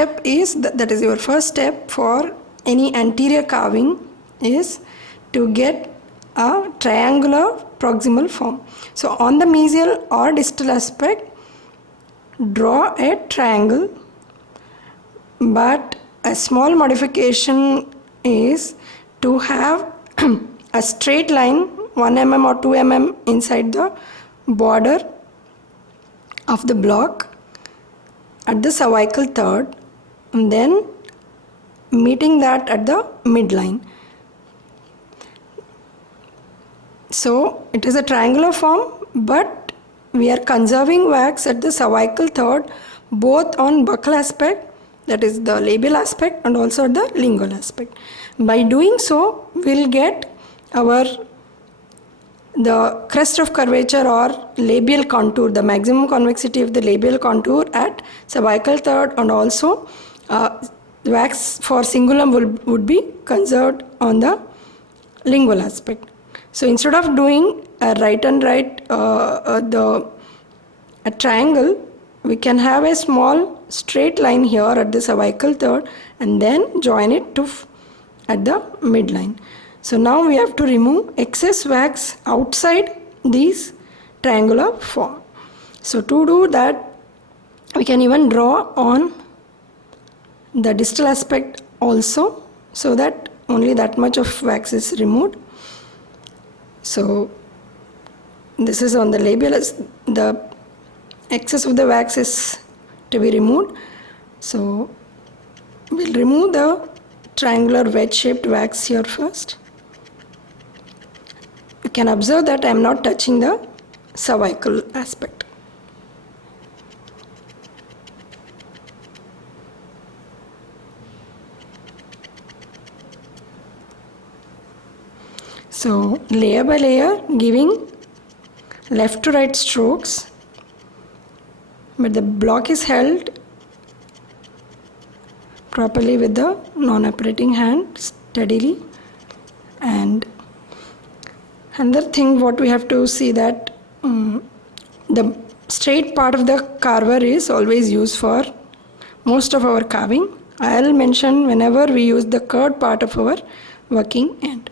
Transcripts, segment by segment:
step is, that is your first step for any anterior carving, is to get a triangular proximal form. So on the mesial or distal aspect, draw a triangle, but a small modification is to have a straight line 1 mm or 2 mm inside the border of the block at the cervical third, and then meeting that at the midline. So it is a triangular form, but we are conserving wax at the cervical third, both on buccal aspect, that is the labial aspect, and also the lingual aspect. By doing so, we'll get the crest of curvature or labial contour, the maximum convexity of the labial contour at cervical third, and also wax for cingulum would be conserved on the lingual aspect. So instead of doing a right and right a triangle, we can have a small straight line here at the cervical third and then join it to at the midline. So now we have to remove excess wax outside this triangular form. So to do that, we can even draw on the distal aspect also, so that only that much of wax is removed. So this is on the labial, the excess of the wax is to be removed. So we'll remove the triangular wedge shaped wax here first. You can observe that I am not touching the cervical aspect. So layer by layer, giving left to right strokes, but the block is held properly with the non-operating hand steadily. And another thing what we have to see, that the straight part of the carver is always used for most of our carving. I'll mention whenever we use the curved part of our working end.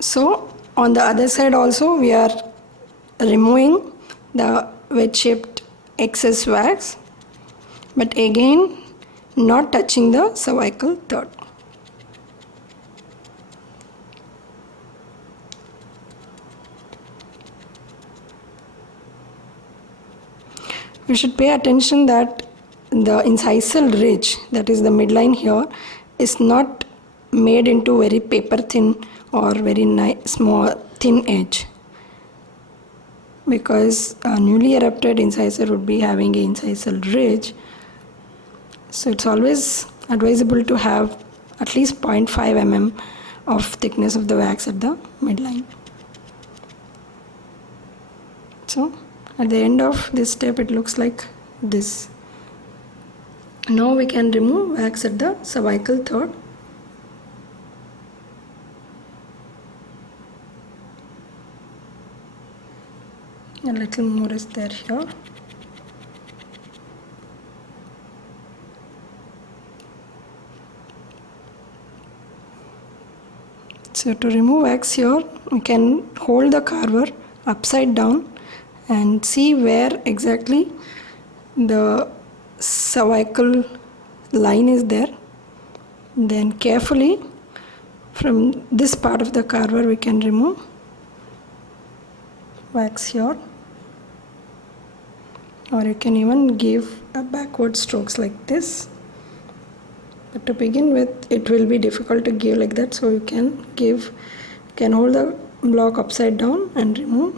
So on the other side also we are removing the wedge shaped excess wax, but again not touching the cervical third. We should pay attention that the incisal ridge, that is the midline here, is not made into very paper thin or very small thin edge, because a newly erupted incisor would be having an incisal ridge. So it's always advisable to have at least 0.5 mm of thickness of the wax at the midline. So at the end of this step it looks like this. Now we can remove wax at the cervical third. A little more is there here. So to remove wax here, we can hold the carver upside down and see where exactly the cervical line is there. Then carefully from this part of the carver we can remove wax here, or you can even give a backward strokes like this. But to begin with it will be difficult to give like that, so you can hold the block upside down and remove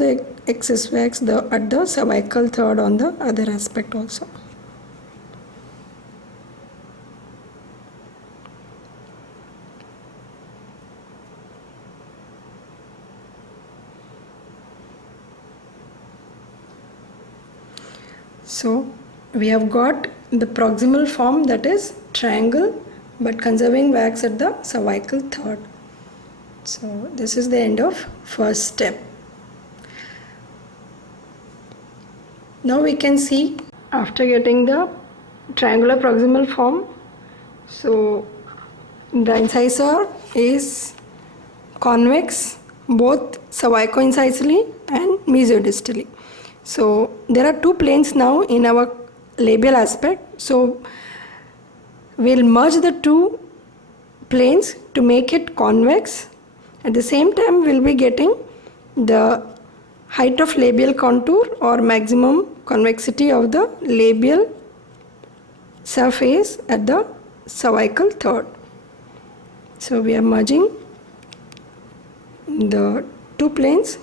the excess wax at the cervical third on the other aspect also. So we have got the proximal form, that is triangle, but conserving wax at the cervical third. So this is the end of first step. Now we can see, after getting the triangular proximal form, so the incisor is convex both cervicoincisally and mesiodistally. So there are two planes now in our labial aspect. So we'll merge the two planes to make it convex. At the same time, we'll be getting the height of labial contour or maximum convexity of the labial surface at the cervical third. So we are merging the two planes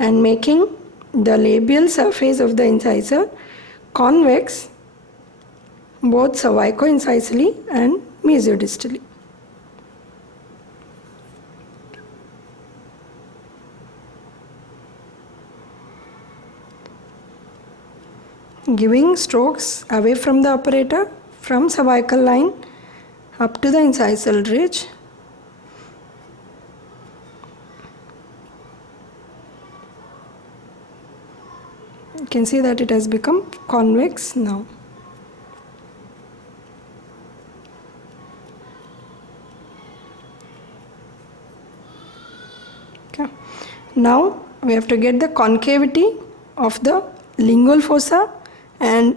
and making the labial surface of the incisor convex both cervicoincisally and mesiodistally. Giving strokes away from the operator from cervical line up to the incisal ridge. You can see that it has become convex now. Okay. Now we have to get the concavity of the lingual fossa and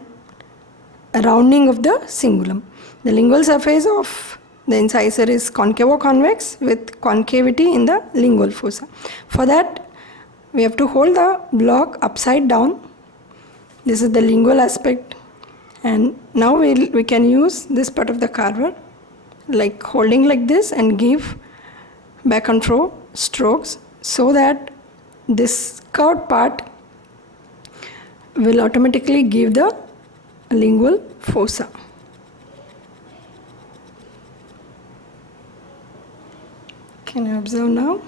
a rounding of the cingulum. The lingual surface of the incisor is concavo-convex with concavity in the lingual fossa. For that, we have to hold the block upside down. This is the lingual aspect, and now we can use this part of the carver, like holding like this, and give back and forth strokes so that this curved part will automatically give the lingual fossa. Can you observe now?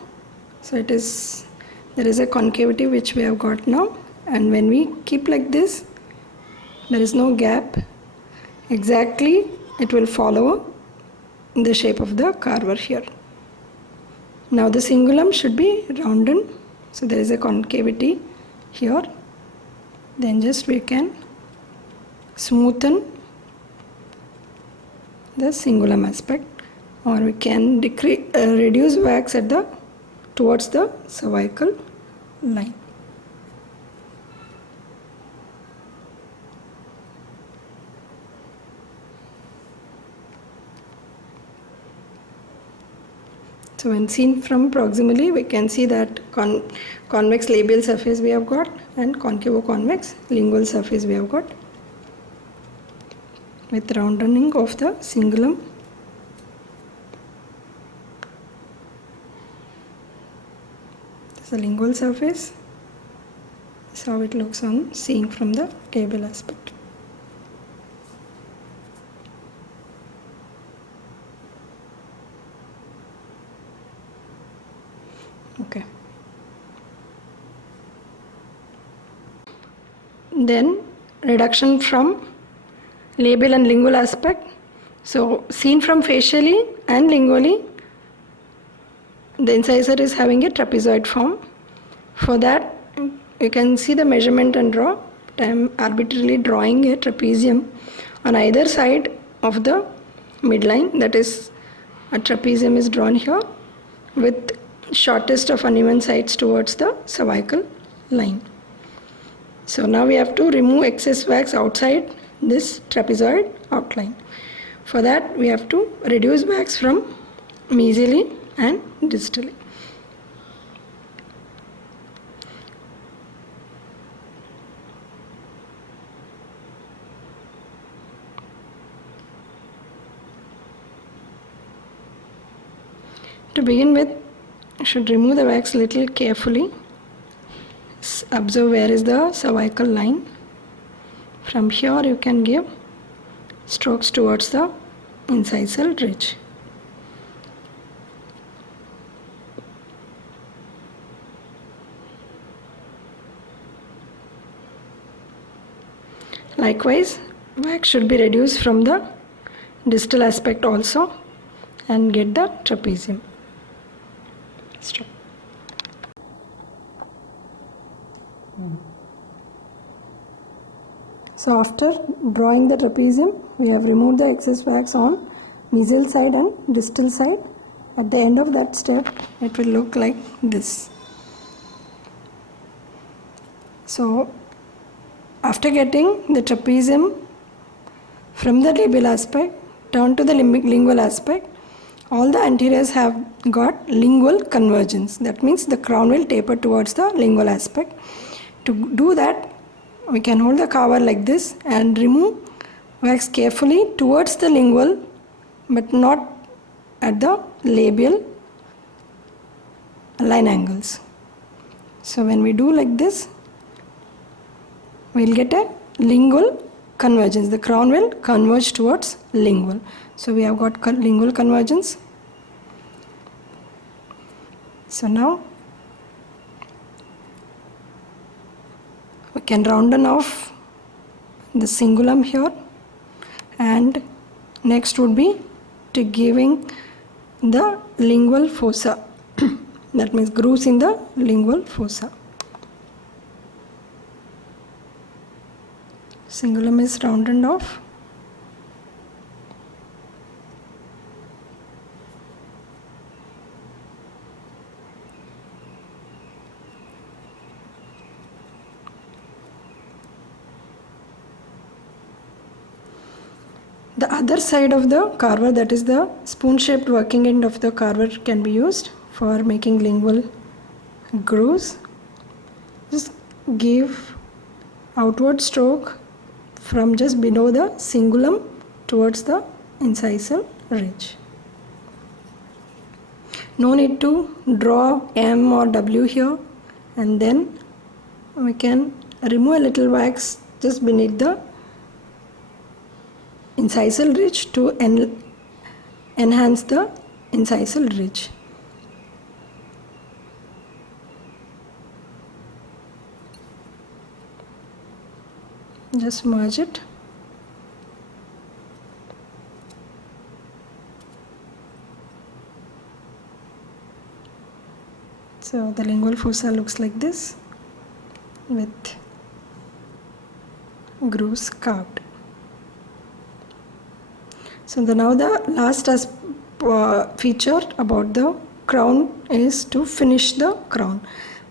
So there is a concavity which we have got now, and when we keep like this, there is no gap. Exactly, it will follow the shape of the carver here. Now the cingulum should be rounded, so there is a concavity here. Then just we can smoothen the cingulum aspect, or we can reduce wax at towards the cervical line. So when seen from proximally, we can see that convex labial surface we have got and concavo-convex lingual surface we have got, with rounding of the cingulum. This is the lingual surface. This is how it looks on seeing from the labial aspect. Okay. Then reduction from labial and lingual aspect. So seen from facially and lingually, the incisor is having a trapezoid form. For that, you can see the measurement and draw. I am arbitrarily drawing a trapezium on either side of the midline. That is, a trapezium is drawn here with shortest of uneven sides towards the cervical line. So now we have to remove excess wax outside this trapezoid outline. For that, we have to reduce wax from mesially and distally. To begin with, you should remove the wax little carefully. Observe where is the cervical line. From here you can give strokes towards the incisal ridge. Likewise, wax should be reduced from the distal aspect also and get the trapezium. Stop. So after drawing the trapezium, we have removed the excess wax on mesial side and distal side. At the end of that step, it will look like this. So after getting the trapezium from the labial aspect, turn to the lingual aspect, all the anteriors have got lingual convergence. That means the crown will taper towards the lingual aspect. To do that, we can hold the carver like this and remove wax carefully towards the lingual, but not at the labial line angles. So when we do like this, we'll get a lingual convergence. The crown will converge towards lingual. So we have got lingual convergence. So now we can rounded off the cingulum here, and next would be to giving the lingual fossa. That means grooves in the lingual fossa. Cingulum is rounded off. The other side of the carver, that is the spoon-shaped working end of the carver, can be used for making lingual grooves. Just give outward stroke from just below the cingulum towards the incisal ridge. No need to draw M or W here, and then we can remove a little wax just beneath the incisal ridge to enhance the incisal ridge. Just merge it. So the lingual fossa looks like this with grooves carved. So now the last feature about the crown is to finish the crown.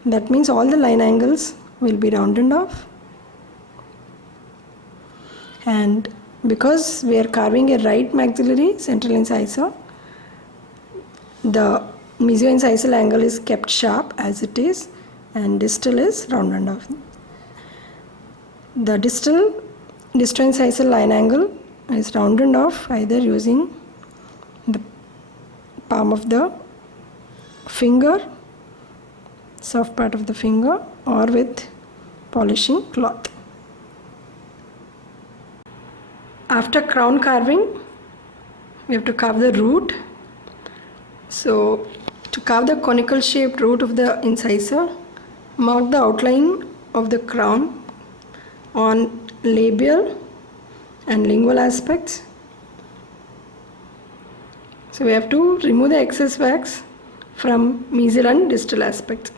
That means all the line angles will be rounded off, and because we are carving a right maxillary central incisor, the mesioincisal angle is kept sharp as it is, and distal is rounded off. The distal incisal line angle is rounded off either using the palm of the finger, soft part of the finger, or with polishing cloth. After crown carving, we have to carve the root. So to carve the conical shaped root of the incisor, mark the outline of the crown on labial and lingual aspects. So we have to remove the excess wax from mesial and distal aspects.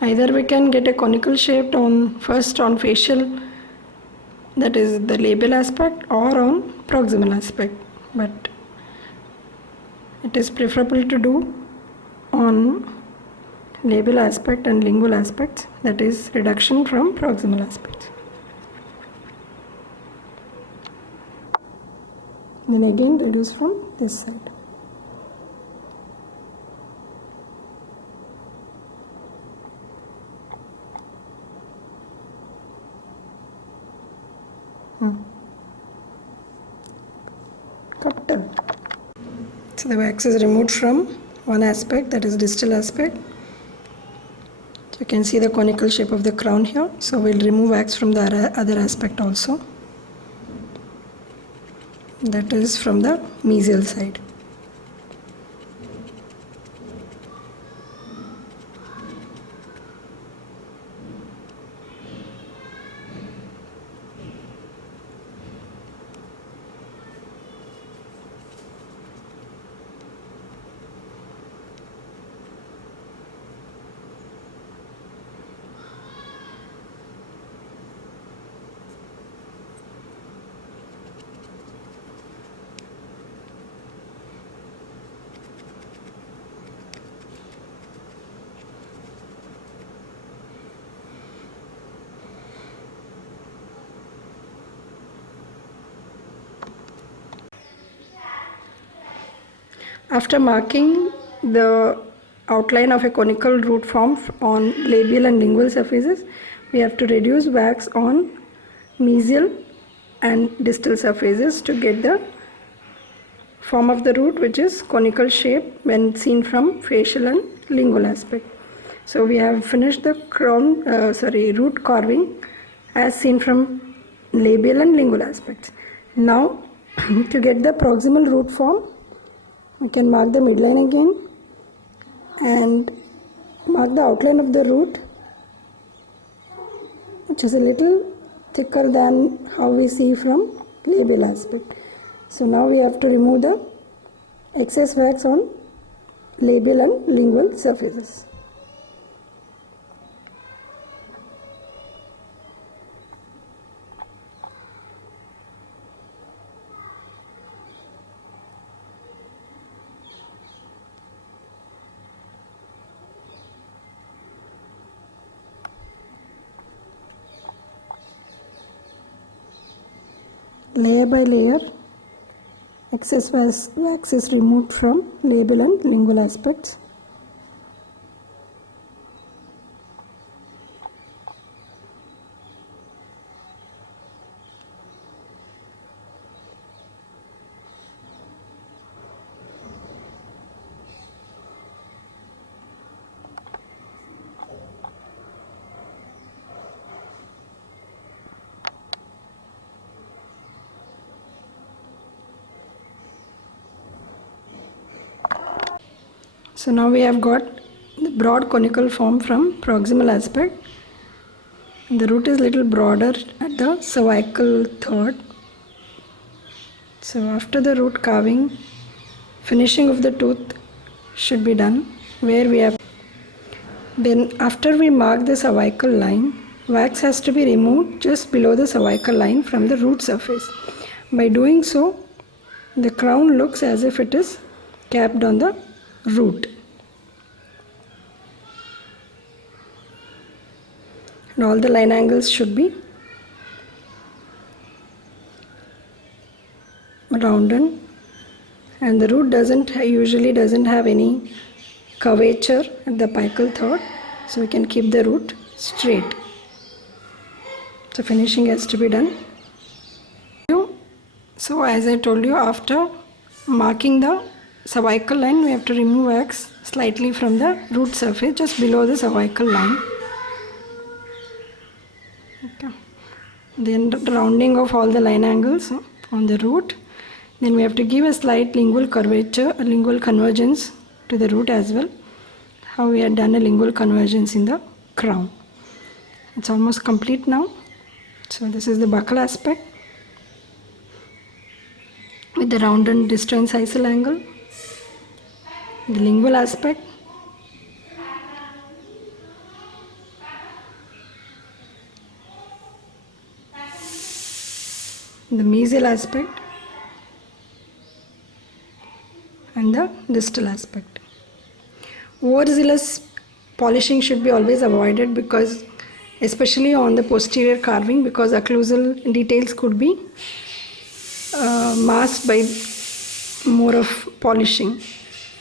Either we can get a conical shape first on facial, that is the labial aspect, or on proximal aspect, but it is preferable to do on labial aspect and lingual aspects, that is reduction from proximal aspects. Then again reduce from this side. Capital. So the wax is removed from one aspect, that is distal aspect. So you can see the conical shape of the crown here. So we'll remove wax from the other aspect also. That is from the mesial side. After marking the outline of a conical root form on labial and lingual surfaces, we have to reduce wax on mesial and distal surfaces to get the form of the root, which is conical shape when seen from facial and lingual aspect. So we have finished the root carving as seen from labial and lingual aspects. Now to get the proximal root form, we can mark the midline again and mark the outline of the root, which is a little thicker than how we see from labial aspect. So now we have to remove the excess wax on labial and lingual surfaces. Layer by layer, excess wax is removed from labial and lingual aspects. So now we have got the broad conical form from proximal aspect. The root is little broader at the cervical third. So after the root carving, finishing of the tooth should be done, where we have then after we mark the cervical line, wax has to be removed just below the cervical line from the root surface. By doing so, the crown looks as if it is capped on the root. And all the line angles should be rounded, and the root usually doesn't have any curvature at the apical third, so we can keep the root straight. So finishing has to be done. So as I told you, after marking the cervical line, we have to remove wax slightly from the root surface just below the cervical line. Okay. Then the rounding of all the line angles on the root. Then we have to give a slight lingual curvature, a lingual convergence to the root as well. How we had done a lingual convergence in the crown. It's almost complete now. So this is the buccal aspect with the rounded distal and incisal angle. The lingual aspect, the mesial aspect, and the distal aspect. Overzealous polishing should be always avoided, because especially on the posterior carving, because occlusal details could be masked by more of polishing.